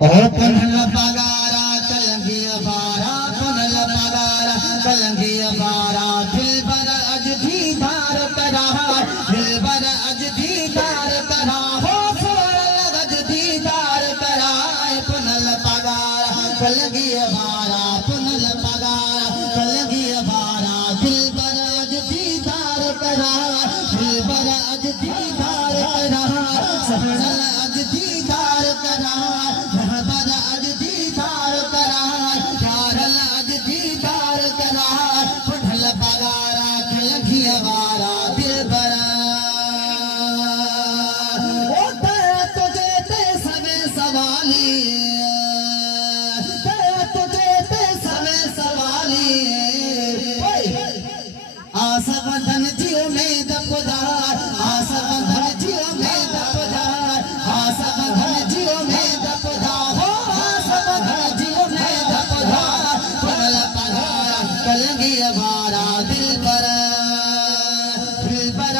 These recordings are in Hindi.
ओ पुनल पगारा कलंगी बारा पुनल पगारा कलंगी बारा दिलबर अज दीदार करा दिलबर अज दीदार करा हो सोनल अज दीदार करा पुनल पगारा कलंगी बारा पुनल पगारा कलंगी बारा दिलबर अज दीदार करा दिलबर अज दीदार करा सोनल अज दीदार करा आसवधन जियो में दपदार आसवधन जियो में दपदार आसवधन जियो में दपदार हो आसवधन जियो में दपदार पुनल पगारा कलंगी बारा दिलबर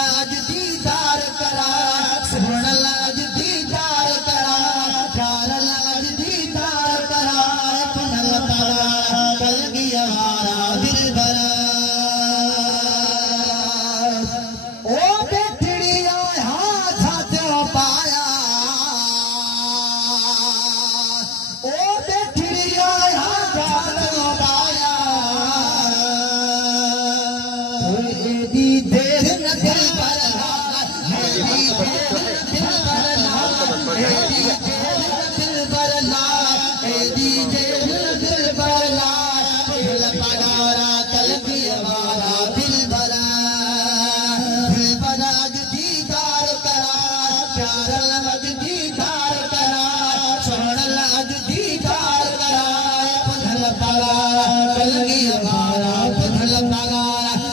अज दीदार करा सोनल अज दीदार करा प्यारल अज दीदार करा पुनल पगारा कलंगी बारा दिलबर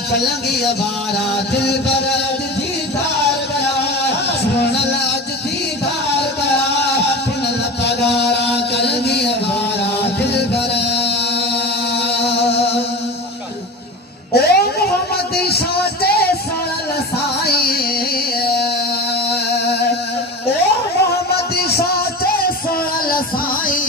कलंगी बारा दिलबर अज दीदार करा सोनल अज दीदार करा पुनल पगारा कलंगी बारा दिलबर ओ मोहम्मद शाते सरल साई ओ मोहम्मद शाते सरल साई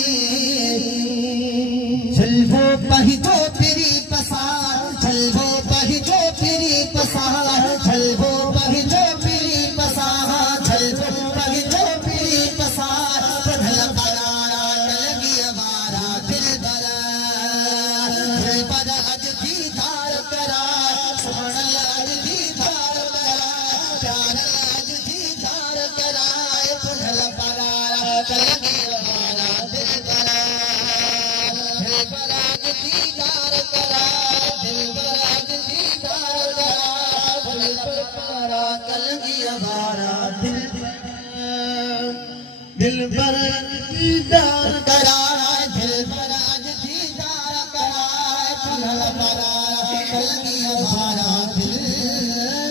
जलवो पहिजो फिरी पसार जलवो पहिजो फिरी पसार जलवो पहिजो फिरी पसार जलवो पहिजो फिरी पसार पुनल पगारा कलंगी बारा दिलबर अज दीदार करा सोनल अज दीदार करा प्यारल अज दीदार करा पुनल पगारा कलंगी बारा दिलबर अज दीदार करा दिलबर अज दीदार करा पुनल पगारा कलंगी बारा दिलबर दीदार करा दिलबर अज दीदार करा पुनल पगारा कलंगी बारा दिल